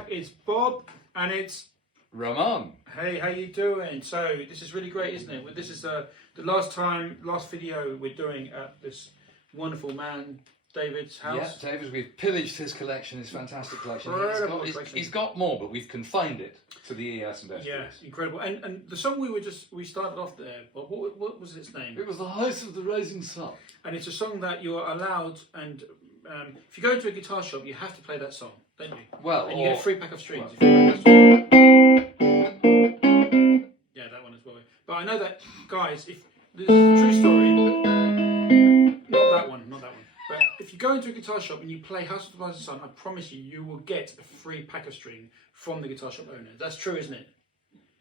back. It's Bob and it's Ramon. Hey, how you doing? So this is really great, isn't it? Well, this is the last video we're doing at this wonderful man David's house. Yeah, David, we've pillaged his collection, his fantastic collection. Incredible He's got more, but we've confined it to the ES and EB2. Yeah, incredible. And the song we started off there, Bob, what was its name? It was The House of the Rising Sun. And it's a song that you're allowed, and if you go into a guitar shop, you have to play that song, don't you? Well, and you get a free pack of strings. Well. Yeah, that one as well. But I know that, guys, if this is a true story, not that one. But if you go into a guitar shop and you play House of the Rising Sun, I promise you will get a free pack of string from the guitar shop owner. That's true, isn't it?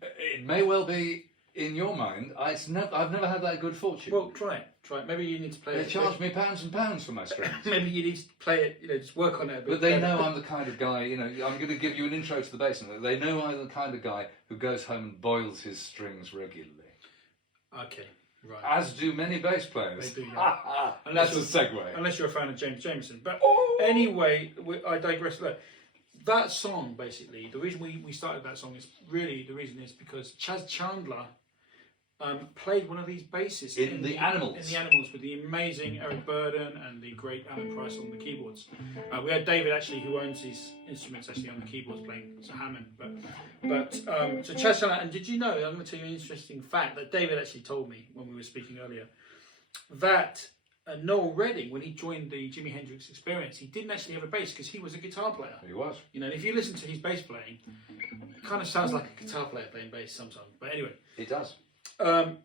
It may well be in your mind. I've never had that good fortune. Well, try it. Maybe you need to play it. They charge me pounds and pounds for my strings. Maybe you need to play it, just work on it a bit. But they know I'm the kind of guy, I'm going to give you an intro to the bass. They know I'm the kind of guy who goes home and boils his strings regularly. Okay. Right. As do many bass players. They do, yeah. That's a segue. Unless you're a fan of James Jameson. But anyway, I digress. Look, that song, basically, the reason we started that song is really, the reason is because Chas Chandler played one of these basses in the Animals. In the Animals, with the amazing Eric Burdon and the great Alan Price on the keyboards. We had David, actually, who owns these instruments, actually on the keyboards, playing Hammond. But so Chas Chandler, and did you know, I'm going to tell you an interesting fact that David actually told me when we were speaking earlier, that Noel Redding, when he joined the Jimi Hendrix Experience, he didn't actually have a bass because he was a guitar player. He was. If you listen to his bass playing, it kind of sounds like a guitar player playing bass sometimes. But anyway. It does.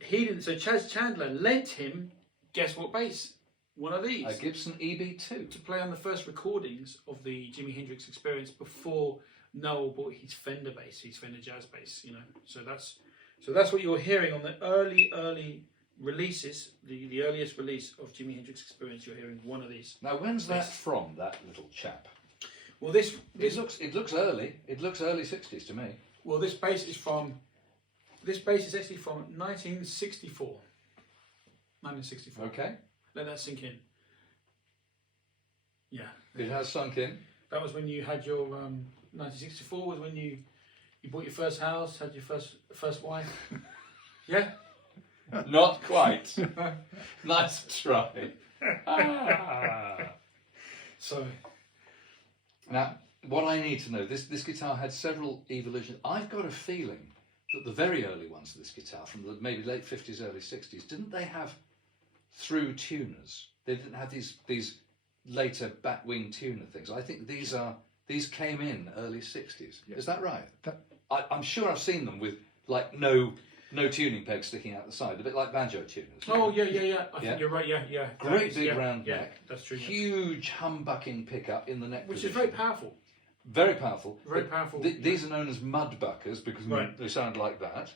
He didn't. So Chas Chandler lent him, guess what bass? One of these. A Gibson EB2. To play on the first recordings of the Jimi Hendrix Experience before Noel bought his Fender bass, his Fender Jazz bass. So that's what you're hearing on the early releases. The earliest release of Jimi Hendrix Experience, you're hearing one of these. Now, when's that from? That little chap. Well, it looks early. It looks early 60s to me. Well, this bass is actually from 1964. 1964. Okay. Let that sink in. Yeah. It has sunk in. That was when you had your 1964 was when you bought your first house, had your first wife. Yeah. Not quite. Nice try. So. Now, what I need to know, this guitar had several evolutions. I've got a feeling that the very early ones of this guitar, from the maybe late 50s, early 60s, didn't they have through tuners? They didn't have these later back wing tuner things. I think these came in early 60s. Yeah. Is that right? I'm sure I've seen them with like no tuning pegs sticking out the side, a bit like banjo tuners. Oh yeah. I think you're right. Yeah. Great big round neck. That's true. Huge humbucking pickup in the neck, which position. is very powerful. Very powerful. Very powerful. These are known as mudbuckers because they sound like that.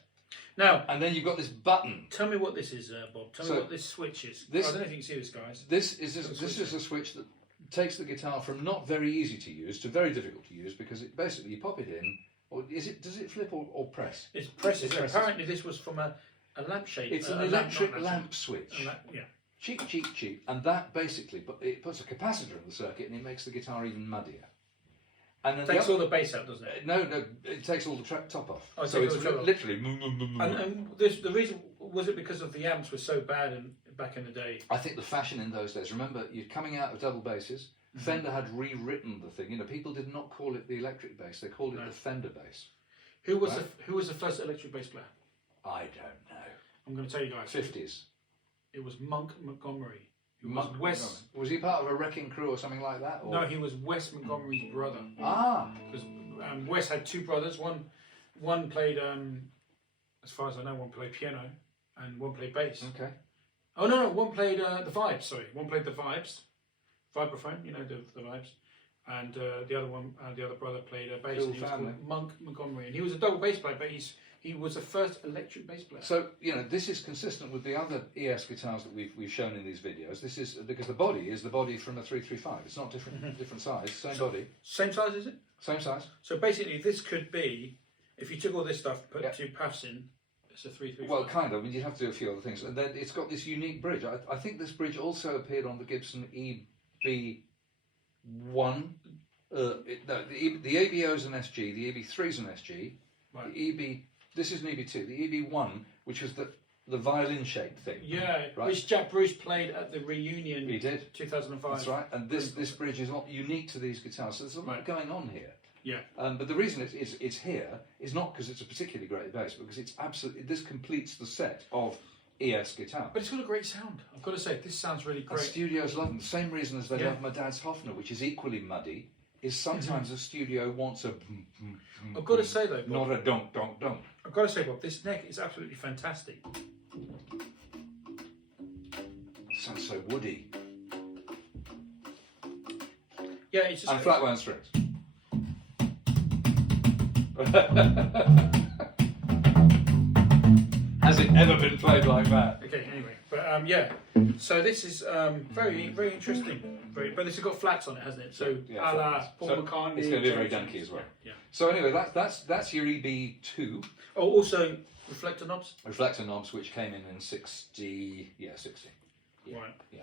Now, and then you've got this button. Tell me what this is, Bob. Tell me what this switch is. I don't know if you can see this, guys. This is a switch that takes the guitar from not very easy to use to very difficult to use, because it basically, you pop it in, or does it flip or press? It presses. Apparently this was from a lampshade. It's an electric lamp switch. Yeah. Cheap. And that basically, it puts a capacitor in the circuit and it makes the guitar even muddier. And then takes all the bass out, doesn't it? No, it takes all the top off. Oh, so it's literally. And the reason was it because of the amps were so bad back in the day? I think the fashion in those days. Remember, you're coming out of double basses. Mm-hmm. Fender had rewritten the thing. People did not call it the electric bass; they called it the Fender bass. Who was the first electric bass player? I don't know. I'm going to tell you guys. 50s. It was Monk Montgomery. Was he part of a wrecking crew or something like that? Or? No, he was Wes Montgomery's brother. Ah. Because Wes had two brothers. One played, as far as I know, one played piano and one played bass. Okay. Oh no, one played the vibes. Sorry, one played the vibes, vibraphone. The vibes, and the other brother played bass. Cool and he was family. called Monk Montgomery, and he was a double bass player, but he was the first electric bass player. So, this is consistent with the other ES guitars that we've shown in these videos. This is because the body is the body from a 335. It's not different size, same body. Same size, is it? Same size. So basically, this could be, if you took all this stuff, put two paths in, it's a 335. Well, kind of. You'd have to do a few other things. And then it's got this unique bridge. I think this bridge also appeared on the Gibson EB1. No, the ABO is an SG, the EB3 is an SG, Right. the EB. This is an EB2. The EB1, which was the violin-shaped thing. Yeah, right? which Jack Bruce played at the reunion. He did. 2005. That's right. And this bridge is not unique to these guitars. So there's a lot going on here. Yeah. But the reason it's here is not because it's a particularly great bass, but because it's absolutely, this completes the set of ES guitar. But it's got a great sound. I've got to say, this sounds really great. And studios love them. The same reason as they love my dad's Hofner, which is equally muddy, is sometimes a studio wants a. I've got to say though, Bob, not a donk donk donk. I've got to say, Bob, this neck is absolutely fantastic. It sounds so woody. Yeah, it's just. And flat wound strings. Has it ever been played like that? Okay, anyway, but yeah. So this is very, very interesting. But this has got flats on it, hasn't it? So yeah, a la Paul so McCartney. it's going to be very dunky as well. Yeah. So anyway, that's your EB2 Oh, also reflector knobs. reflector knobs, which came in 60. Yeah, 60. Yeah. Right. Yeah.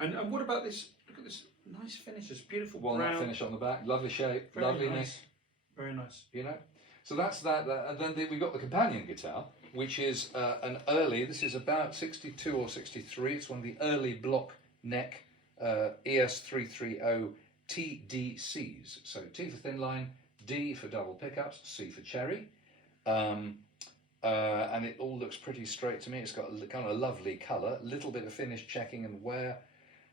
And what about this? Look at this nice finish. This beautiful Walnut brown. finish on the back, lovely shape, Very lovely neck. nice. Very nice. You know, so that's that. And then we've got the companion guitar, which is an early. This is about 62 or 63. It's one of the early block neck ES330 TDCs. So T for thin line, D for double pickups, C for cherry. And it all looks pretty straight to me. It's got a kind of lovely colour, little bit of finish checking and wear.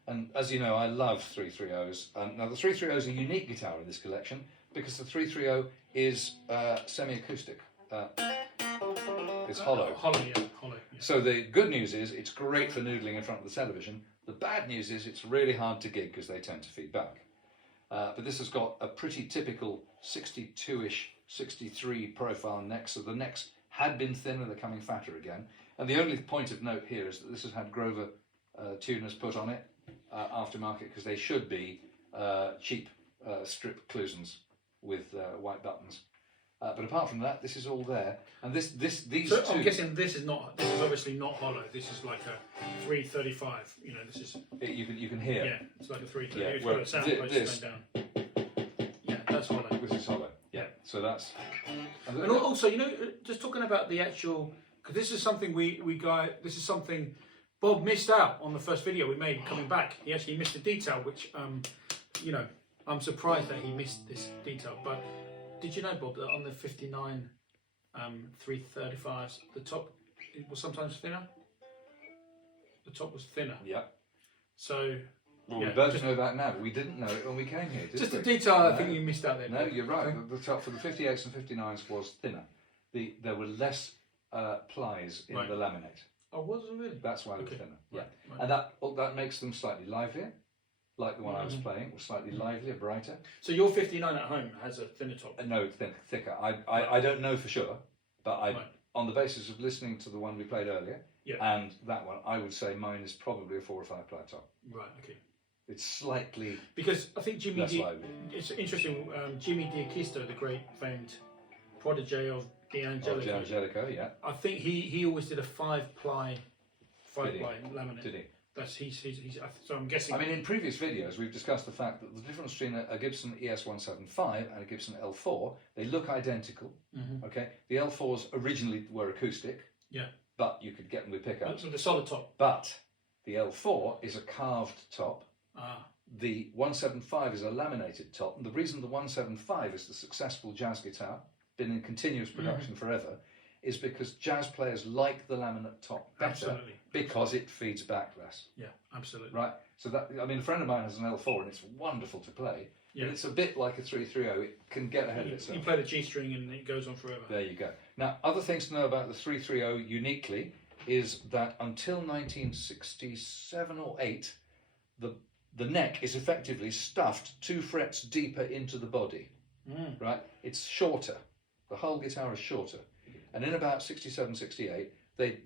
And as you know, I love 330s. Now the 330 is a unique guitar in this collection because the 330 is semi-acoustic. It's hollow. Hollow, yeah. Hollow. Yeah. So the good news is it's great for noodling in front of the television. The bad news is it's really hard to gig because they tend to feed back. But this has got a pretty typical 62-ish, 63 profile neck. So the necks had been thinner, they're coming fatter again. And the only point of note here is that this has had Grover tuners put on it aftermarket because they should be cheap strip Clusons with white buttons. But apart from that, this is all there. And these So two. I'm guessing this is obviously not hollow. This is like a 335. You know, this is. You can hear. Yeah, it's like a 330. Yeah, It's well, got a sound this- going down. Yeah, that's hollow. This is hollow. Yeah. So that's. And also, you know, just talking about the actual, because this is something this is something Bob missed out on the first video we made coming back. He actually missed a detail, which, you know, I'm surprised that he missed this detail. But did you know, Bob, that on the 59 335s, the top was sometimes thinner? The top was thinner. Yeah. So. Well, yeah, we both know that now, but we didn't know it when we came here, did just we? a detail I think you missed out there. No, Bob. you're right. The top for the 58s and 59s was thinner. There were less plies in Right. the laminate. Oh, was it really? That's why they were Okay. thinner. Yeah. Right. And that makes them slightly livelier, like the one I was playing was slightly livelier, brighter. So your 59 at home has a thinner top. No, thicker. I don't know for sure, but Right. on the basis of listening to the one we played earlier and that one, I would say mine is probably a 4 or 5 ply top. Right. Okay. It's slightly Because I think Jimmy less D. lively. It's interesting. Jimmy D'Acquisto, the great famed protege of D'Angelico. D'Angelico, yeah. I think he always did a 5 ply Did he? laminate. Did he? That's he's so I'm guessing. I mean, in previous videos, we've discussed the fact that the difference between a Gibson ES175 and a Gibson L4, they look identical. Okay, the L4s originally were acoustic. Yeah. But you could get them with pickups. With the solid top. But the L4 is a carved top. Ah. The 175 is a laminated top, and the reason the 175 is the successful jazz guitar, been in continuous production forever, is because jazz players like the laminate top better Absolutely. because it feeds back less. Yeah. Absolutely. Right. So that, I mean, a friend of mine has an L4 and it's wonderful to play. Yeah. But it's a bit like a 330. It can get ahead of itself. You play the G string and it goes on forever. There you go. Now, other things to know about the 330 uniquely is that until 1967 or 8, the neck is effectively stuffed 2 frets deeper into the body. Right? It's shorter. The whole guitar is shorter. And in about 67, 68, they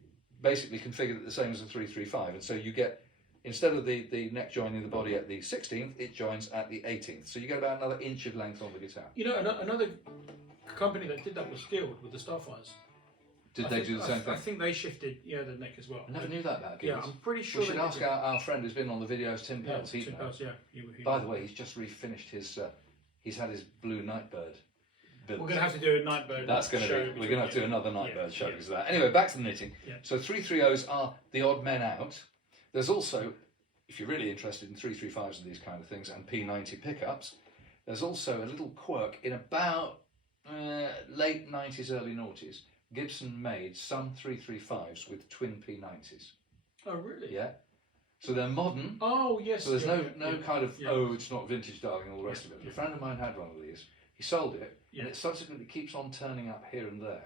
basically configured it the same as a 335. And so you get, instead of the neck joining the body at the 16th, it joins at the 18th. So you get about another inch of length on the guitar. You know, another company that did that was Guild with the Starfires. Did they do the same thing? I think they shifted, the neck as well. I never knew that about Yeah, Guild. I'm pretty sure We should they ask did. our friend who's been on the videos, Tim Yeah, Peltz. He'd Tim know. Peltz, yeah. By the way, he's just refinished his he's had his blue Nightbird built. We're going to have to do a Nightbird That's going to show. be, we're going to have to do another Nightbird show yeah. because of that. Anyway, back to the knitting. Yeah. So 330s are the odd men out. There's also, if you're really interested in 335s and these kind of things and P90 pickups, there's also a little quirk in about late 90s, early noughties. Gibson made some 335s with twin P90s. Oh, really? Yeah. So they're modern. Oh, yes. So there's no kind of, yeah. oh, it's not vintage, darling, all the rest of it. A friend of mine had one of these. He sold it, Yeah. and it subsequently keeps on turning up here and there.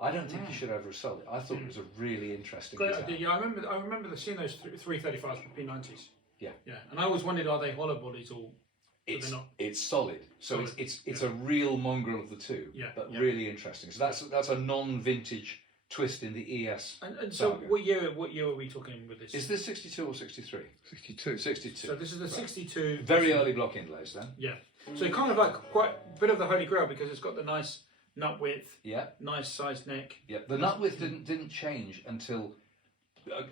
I don't think he should ever have sold it. I thought it was a really interesting Great guitar. idea. Yeah, I remember seeing those 335s with P90s. Yeah. Yeah, and I always wondered, are they hollow bodies or? It's solid. So Solid. it's a real mongrel of the two. Yeah, But yeah. really interesting. So that's a non-vintage twist in the ES. And so, saga. what year are we talking with this? Is this 62 or 63? 62. 62. So this is the 62. Very early block inlays then. Yeah. So kind of like quite a bit of the holy grail because it's got the nice nut width, Yeah. nice sized neck. Yeah. The nut width didn't change until,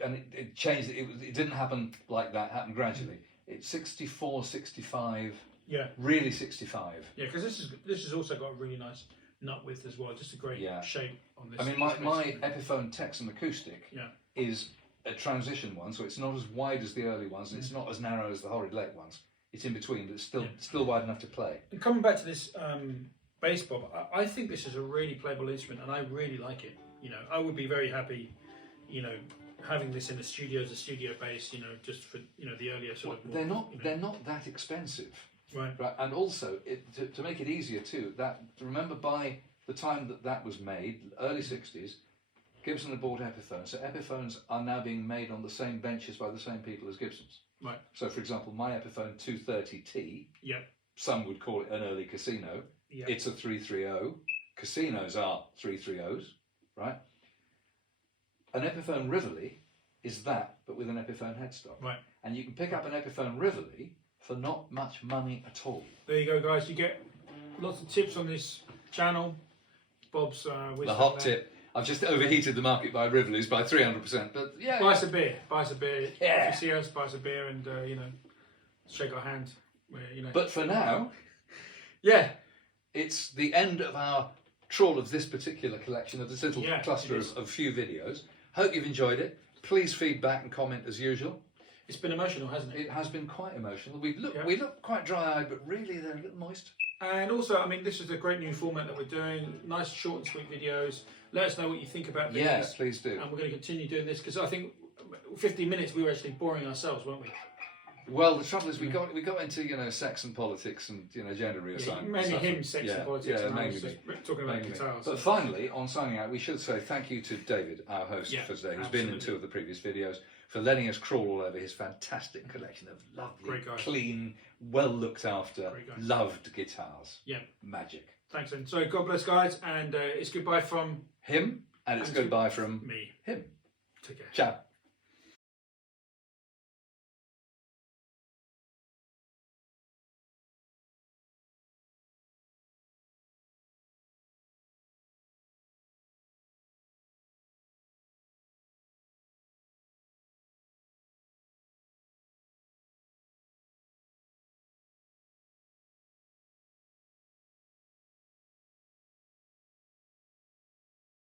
and it changed. It didn't happen like that. It happened gradually. It's 64, 65. Yeah. Really 65. Yeah, because this has also got a really nice nut width as well. Just a great shape on this. I mean, my Epiphone Texan acoustic Yeah. is a transition one, so it's not as wide as the early ones, and it's not as narrow as the horrid late ones. It's in between, but it's still wide enough to play. And coming back to this bass, Bob, I think this is a really playable instrument, and I really like it. You know, I would be very happy, you know, having this in the studio as a studio bass. You know, just for the earlier sort of. They're not that expensive. Right. And also, to make it easier too, remember by the time that was made, early 60s, Gibson had bought Epiphones. So Epiphones are now being made on the same benches by the same people as Gibsons. Right. So for example, my Epiphone 230T, Yeah. some would call it an early Casino. Yeah. It's a 330. Casinos are 330s, right? An Epiphone Rivoli is that, but with an Epiphone headstock. Right. And you can pick up an Epiphone Rivoli for not much money at all. There you go, guys. You get lots of tips on this channel. Bob's The hot tip. I've just overheated the market by Rivolis by 300%, but yeah. Buy us a beer. Buy us a beer. Yeah. If you see us, buy us a beer and shake our hand. But for now, yeah, it's the end of our trawl of this particular collection, of this little cluster it is. of few videos. Hope you've enjoyed it. Please feedback and comment as usual. It's been emotional, hasn't it? It has been quite emotional. We look quite dry-eyed, but really they're a little moist. And also, I mean, this is a great new format that we're doing. Nice, short and sweet videos. Let us know what you think about these. Yes, please do. And we're going to continue doing this because I think 15 minutes we were actually boring ourselves, weren't we? Well, the trouble is we got into sex and politics and gender reassignment. Mainly stuff. him, sex and politics. Yeah, and I mainly was me. just talking about Mainly me. guitars. But finally, on signing out, we should say thank you to David, our host for today, who's been in absolutely. 2 of the previous videos, for letting us crawl all over his fantastic collection of lovely, clean, well looked after, loved guitars. Yeah. Magic. Thanks, and so God bless, guys, and it's goodbye from him, and it's goodbye from me. him. Take care. Ciao.